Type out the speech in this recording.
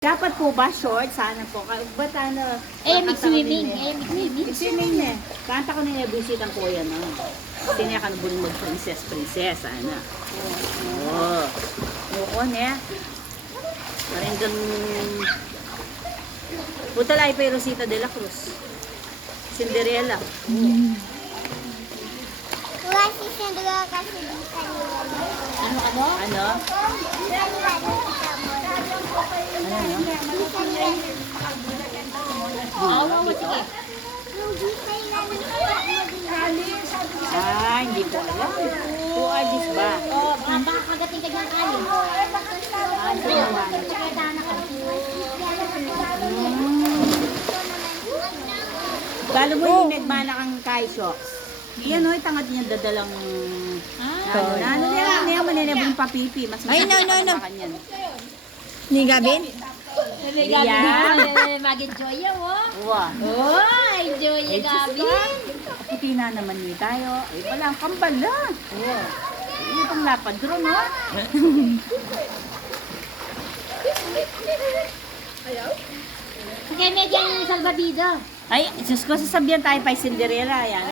Dapat po ba short? Sana po. Ba't ano? Mix-swimming. Mix-swimming na. Kanta ko na yung busit ang kuya na. Siniya ka na buling mag-princess. Sana. Oo. Oo, ne. Maringgang... Puta lang pa yung Rosita de la Cruz. Cinderella. Wala si Cinderella kasi di kanila. Ano? Ano? Ano? Sige. Ah, hindi ko alam. Who are these ba? Baka kagating ka dyan kali. Lalo mo yung nagmana kang Kai Shocks. Yan o, tangad niya dadalang... Ano niya, maninabong papipi. Mas Ay, no. Kanyan. Ni Gabin? Maging Joya, oh. Wow. Oh, ay Joya Gabi. Puti na naman niya tayo. Ay, pala, ang kambal na. Wow. Ini pang lapad drone, no? Kaya medyo salbabida. Ay, Diyos ko, sasabihan tayo pa Cinderella. Yan.